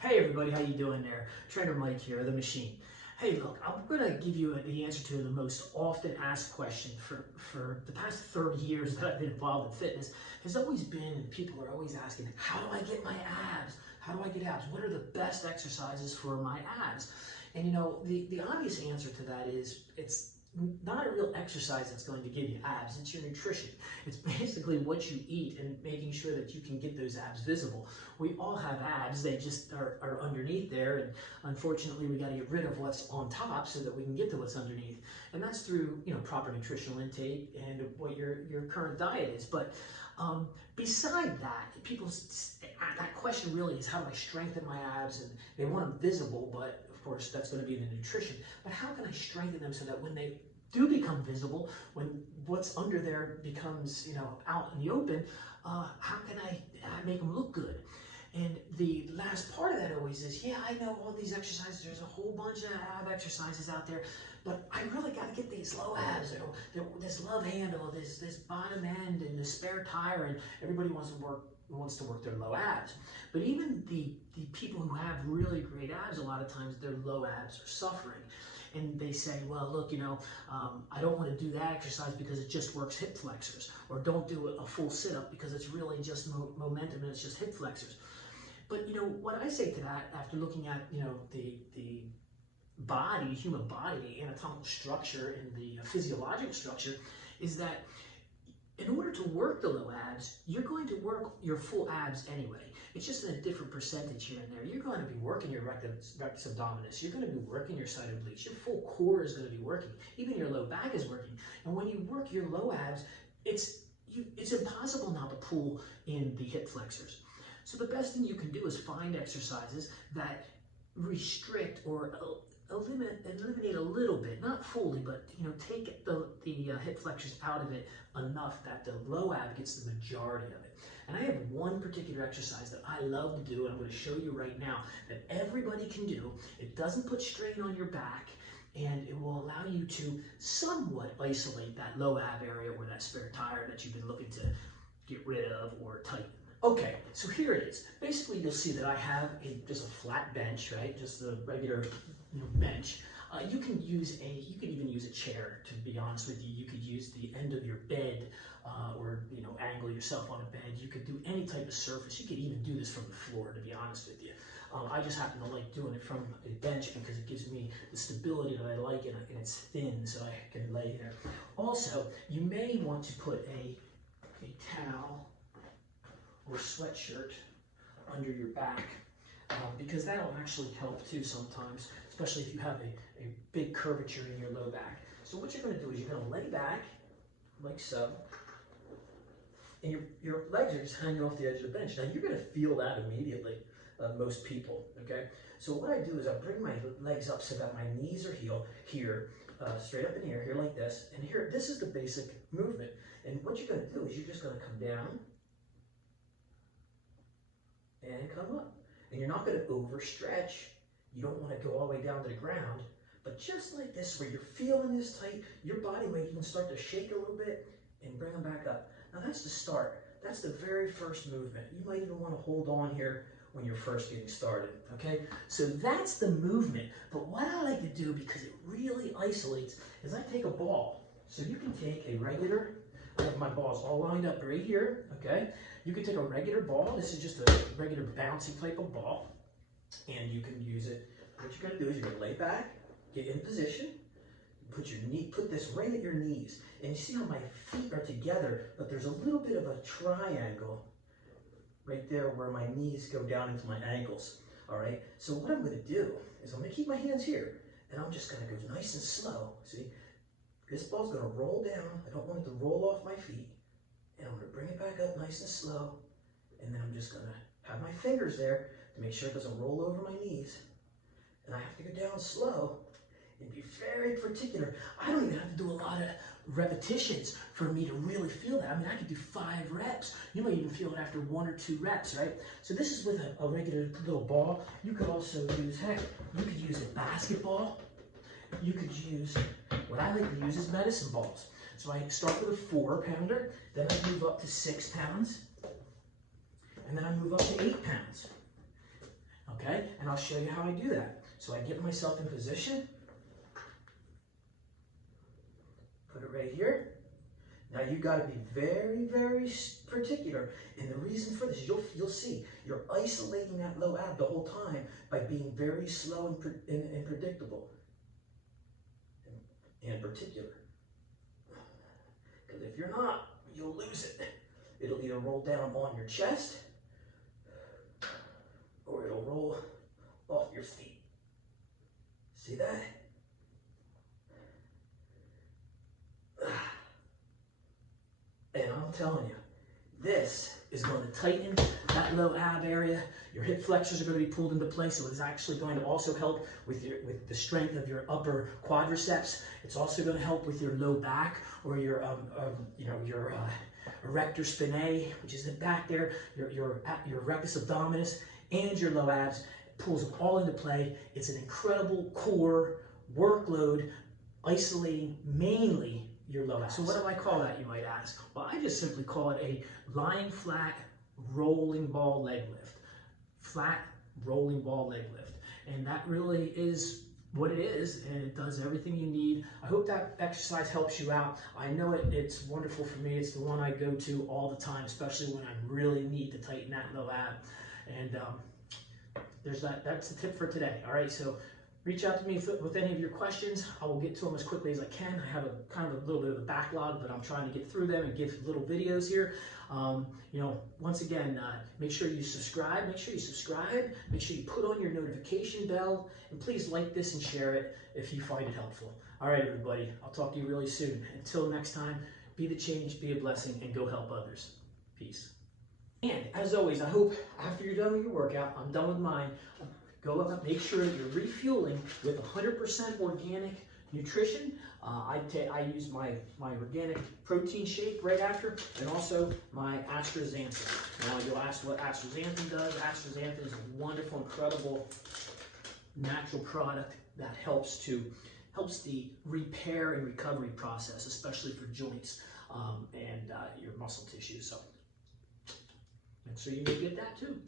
Hey everybody, how you doing there? Trainer Mike here, the machine. Hey look, I'm gonna give you the answer to the most often asked question for the past 30 years that I've been involved in fitness has always been, people are always asking, how do I get my abs? How do I get abs? What are the best exercises for my abs? And you know, the obvious answer to that is it's not a real exercise that's going to give you abs, it's your nutrition. It's basically what you eat and making sure that you can get those abs visible. We all have abs, they just are underneath there, and unfortunately we got to get rid of what's on top so that we can get to what's underneath. And that's through, you know, proper nutritional intake and what your current diet is. But beside that, that question really is, how do I strengthen my abs? And they want them visible, but of course that's going to be the nutrition. But how can I strengthen them so that when they do become visible, when what's under there becomes, you know, out in the open, how can I make them look good? And the last part of that always is, yeah, I know all these exercises, there's a whole bunch of ab exercises out there, but I really got to get these low abs, this love handle, this bottom end, and this spare tire, and everybody wants to work their low abs. But even the people who have really great abs, a lot of times their low abs are suffering. And they say, well, look, you know, I don't want to do that exercise because it just works hip flexors, or don't do a full sit-up because it's really just momentum and it's just hip flexors. But, you know, what I say to that, after looking at, you know, the body, human body, the anatomical structure and the physiological structure, is that in order to work the low abs, you're going to work your full abs anyway. It's just in a different percentage here and there. You're going to be working your rectus abdominis. You're going to be working your side obliques. Your full core is going to be working. Even your low back is working. And when you work your low abs, it's impossible not to pull in the hip flexors. So the best thing you can do is find exercises that restrict or eliminate a little bit, not fully, but you know, take the hip flexors out of it enough that the low ab gets the majority of it. And I have one particular exercise that I love to do, and I'm going to show you right now, that everybody can do. It doesn't put strain on your back, and it will allow you to somewhat isolate that low ab area or that spare tire that you've been looking to get rid of or tighten. Okay, so here it is. Basically, you'll see that I have just a flat bench, right? Just a regular, you know, bench. You can even use a chair. To be honest with you, you could use the end of your bed, or you know, angle yourself on a bed. You could do any type of surface. You could even do this from the floor. To be honest with you, I just happen to like doing it from a bench because it gives me the stability that I like, and it's thin, so I can lay there. Also, you may want to put a towel or sweatshirt under your back, because that'll actually help too sometimes, especially if you have a big curvature in your low back. So what you're going to do is you're going to lay back like so, and your legs are just hanging off the edge of the bench. Now you're going to feel that immediately, most people, okay? So what I do is I bring my legs up so that my knees are here, straight up in the air, here like this, and here, this is the basic movement. And what you're going to do is you're just going to come down and come up. And you're not going to overstretch. You don't want to go all the way down to the ground, but just like this, where you're feeling this tight, your body might even start to shake a little bit and bring them back up. Now that's the start. That's the very first movement. You might even want to hold on here when you're first getting started, okay? So that's the movement. But what I like to do, because it really isolates, is I take a ball. So you can take a regular, I have my balls all lined up right here, okay? You can take a regular ball. This is just a regular bouncy type of ball, and you can use it. What you're going to do is you're going to lay back, get in position, put this right at your knees, and you see how my feet are together, but there's a little bit of a triangle right there where my knees go down into my ankles. All right. So what I'm going to do is I'm going to keep my hands here, and I'm just going to go nice and slow. See, this ball's going to roll down. I don't want it to roll off my feet. And I'm going to bring it back up nice and slow. And then I'm just going to have my fingers there to make sure it doesn't roll over my knees. And I have to go down slow and be very particular. I don't even have to do a lot of repetitions for me to really feel that. I mean, I could do 5 reps. You might even feel it after 1 or 2 reps, right? So this is with a regular little ball. You could also use, heck, you could use a basketball. You could use, what I like to use is medicine balls. So I start with a 4-pounder, then I move up to 6 pounds, and then I move up to 8 pounds. Now okay? And I'll show you how I do that. So I get myself in position, put it right here. Now you got to be very, very particular, and the reason for this, you'll see, you're isolating that low ab the whole time by being very slow and predictable, and particular. Because if you're not, you'll lose it. It'll either roll down on your chest, or it'll roll off your feet. See that? And I'm telling you, this is going to tighten that low ab area. Your hip flexors are going to be pulled into place, so it's actually going to also help with the strength of your upper quadriceps. It's also going to help with your low back, or your erector spinae, which is the back there, your rectus abdominis, and your low abs. It pulls them all into play. It's an incredible core workload, isolating mainly your low abs. So what do I call that, you might ask? Well, I just simply call it a lying flat rolling ball leg lift. Flat rolling ball leg lift. And that really is what it is, and it does everything you need. I hope that exercise helps you out. I know it's wonderful for me. It's the one I go to all the time, especially when I really need to tighten that low ab. And that's the tip for today. All right, so reach out to me with any of your questions. I will get to them as quickly as I can. I have a kind of a little bit of a backlog, but I'm trying to get through them and give little videos here. Once again, make sure you subscribe. Make sure you put on your notification bell, and please like this and share it if you find it helpful. All right, everybody, I'll talk to you really soon. Until next time, be the change, be a blessing, and go help others. Peace. And as always, I hope after you're done with your workout, I'm done with mine, go up, make sure that you're refueling with 100% organic nutrition. I use my organic protein shake right after, and also my astaxanthin. Now you'll ask what astaxanthin does. Astaxanthin is a wonderful, incredible natural product that helps the repair and recovery process, especially for joints and your muscle tissue. So make sure you get that too.